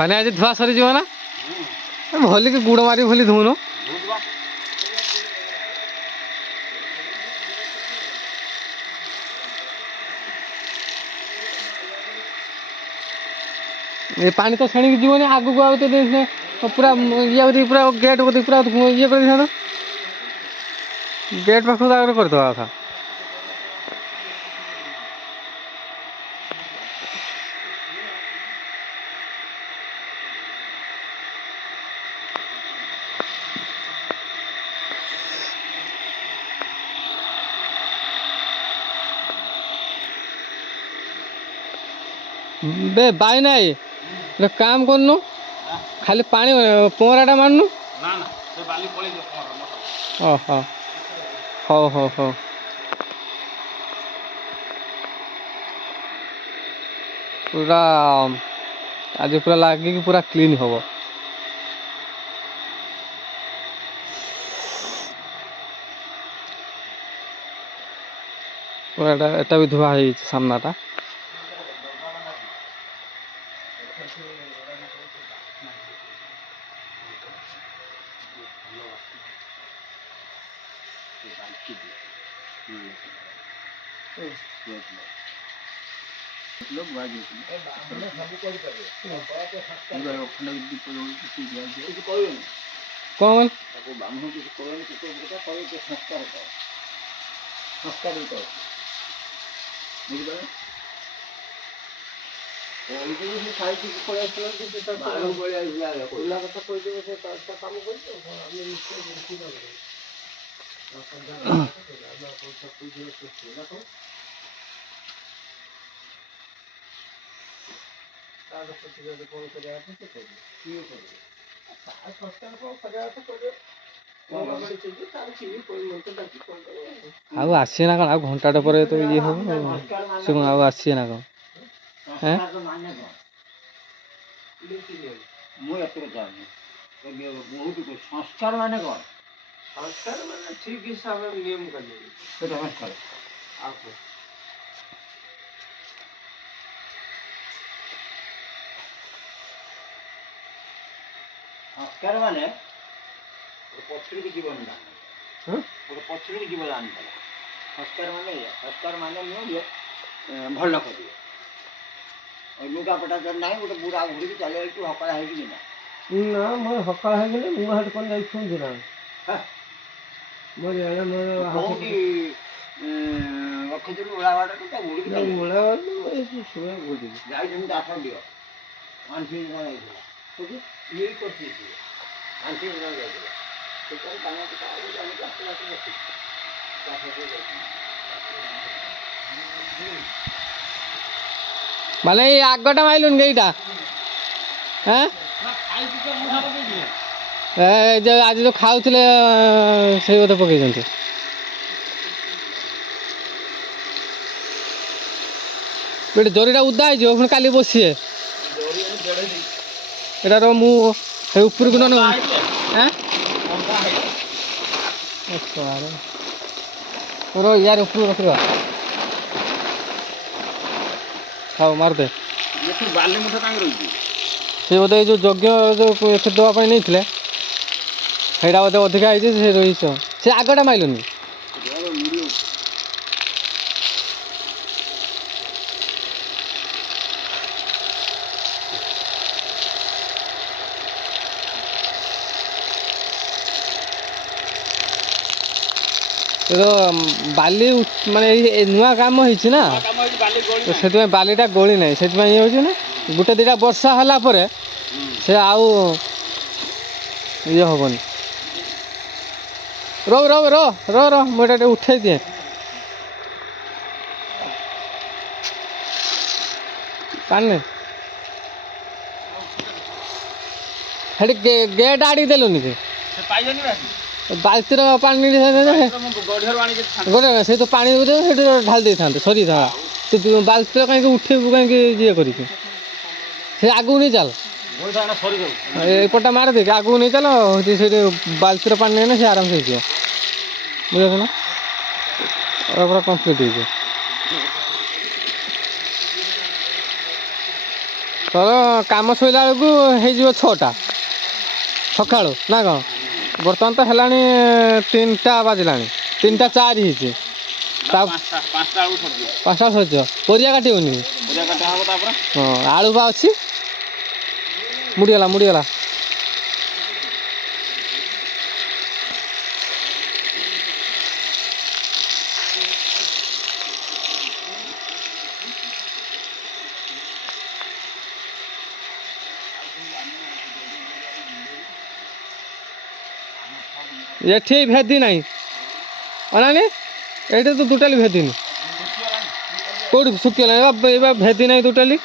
ମାନେ ଆଜି ଧୁଆ ସରିଯିବ ନା ଭଲିକି ଗୁଡ଼ ମାରି ଭଲି ଧୁଉନୁ ଏ ପାଣି ତ ଛାଣିକି ଯିବନି ଆଗକୁ ଆଉ ତ ପୁରା ଇଏ ପୁରା ଗେଟ୍ ପୁରା ଇଏ କରିଥାନ୍ତ ଗେଟ୍ ପାଖକୁ ତାପରେ କରିଦେବା କଥା বে বাই নাই কাম করনু খালি পানি পହଁରାଟା ମାରୁନୁ ଓହୋ ହଉ ହଉ ହଉ ପୁରା ଆଜି ପୁରା ଲାଗିକି ପୁରା କ୍ଲିନ୍ ହବ ପୁରା ଏଟା ବି ଧୁଆ ହେଇଯାଇଛି ସାମ୍ନାଟା କଣ ଆଉ ଆସିବେ ନା କଣ ଆଉ ଘଣ୍ଟାଟେ ପରେ ତ ଇଏ ହବ ସେ କଣ ଆଉ ଆସିବେ ନା କଣ ମୁଁ ଏଥିରେ ଚାହୁଁନି ବହୁତ ସଂସ୍କାର ମାନେ କ'ଣ ସଂସ୍କାର ମାନେ ଠିକ୍ ହିସାବରେ ନିୟମ କରିବେ ସେଟା ସଂସ୍କାର ଆଉ ସଂସ୍କାର ମାନେ ଗୋଟେ ପଛରକୁ ଜୀବନ ଦାନ ଗୋଟେ ପଛରକୁ ଜୀବନ ଦାନ କଲା ସଂସ୍କାର ମାନେ ଇଏ ସଂସ୍କାର ମାନେ ନୁହେଁ ଇଏ ଭଲ କରିବେ ଲୁଗାପଟା ନାହିଁ ଗୋଟେ ବୁଢ଼ା ଘୁରିକି ଚାଲିଯାଇଛୁ ହକଳା ହେଇକି ନା ନା ମୋର ହକଳା ହେଇଗଲେ ମୁଁ ହାଟ କ'ଣ ଯାଇଛନ୍ତି ନା ମୋର କୋଉଠି ରଖିଥିଲୁ ଓଳାବାଟକୁ ତା ଘୁରିକି ଯାଇଛନ୍ତି ଆଠ ଦିଅ ଆଣ୍ଠି ଯାଇଥିଲା ଇଏ କରିଥିଲ ଆଣ୍ଠି ଯାଇଥିଲା ସେଠାରେ କାମ ମାନେ ଏଇ ଆଗଟା ମାଇଲୁନି ଏଇଟା ଆଜି ଯୋଉ ଖାଉଥିଲେ ସେଇ ବୋଧେ ପକେଇଛନ୍ତି ଗୋଟେ ଜରିଟା ଉଦା ହେଇଯିବ ପୁଣି କାଲି ବସିବେ ଏଟାର ମୁଁ ସେ ଉପରକୁ ନ ୟାର ଉପରକୁ ରଖିବା ହଉ ମାରିଦେ ବାଲି ମୁଠା କାହିଁକି ରହିଛି ସେ ବୋଧେ ଏଇ ଯେଉଁ ଯଜ୍ଞ ଯେଉଁ ଏଥିରେ ଦେବା ପାଇଁ ନେଇଥିଲେ ସେଇଟା ବୋଧେ ଅଧିକା ହେଇଛି ସେ ରହିଛ ସେ ଆଗଟା ମାଇଲୁନି ବାଲି ମାନେ ନୂଆ କାମ ହେଇଛି ନା ସେଥିପାଇଁ ବାଲିଟା ଗୋଳି ନାହିଁ ସେଥିପାଇଁ ଇଏ ହେଉଛି ନା ଗୋଟେ ଦୁଇଟା ବର୍ଷା ହେଲା ପରେ ସେ ଆଉ ଇଏ ହେବନି ମୁଁ ଏଇଟା ଟିକେ ଉଠେଇ ଦିଏ ପାଣି ସେଠି ଗେଟ୍ ଆଡ଼ିକି ଦେଲୁନି କି ବାଲ୍ଟିର ପାଣି ଗୋଟେ ସେ ତ ପାଣି ସେଠି ଢାଲି ଦେଇଥାନ୍ତେ ସରିଥାନ୍ତା ତୁ ବାଲ୍ଟିର କାହିଁକି ଉଠେଇବୁ କାହିଁକି ଇଏ କରିକି ସେ ଆଗକୁ ନେଇ ଚାଲ ଏପଟଟା ମାରି ଦେଇକି ଆଗକୁ ନେଇ ଚାଲ ହେଉଛି ସେଇଠି ବାଲ୍ଟିର ପାଣି ନେଇଗଲେ ସେ ଆରାମସେ ହେଇଯିବ ବୁଝିଲ ନା ପୁରା କମ୍ପ୍ଲିଟ୍ ହେଇଯିବ ତୋର କାମ ସରିଲା ବେଳକୁ ହେଇଯିବ 6ଟା ସକାଳୁ ନା କ'ଣ? ବର୍ତ୍ତମାନ ତ ହେଲାଣି 3ଟା ବାଜିଲାଣି, 3ଟା 4 ହେଇଛି। ତା 5ଟା ସରିଯିବ। ପରିବା କାଟିବନି? ହଁ ଆଳୁ ବା ଅଛି। ମୁଡ଼ିଗଲା। ଏଠି ଭେଦି ନାହିଁ ଅନାନି, ଏଇଠି ତ ଟୋଟାଲି ଭେଦିନି। କୋଉଠି ଶୁଖିଗଲାଣି? ଭେଦି ନାହିଁ ଟୋଟାଲି।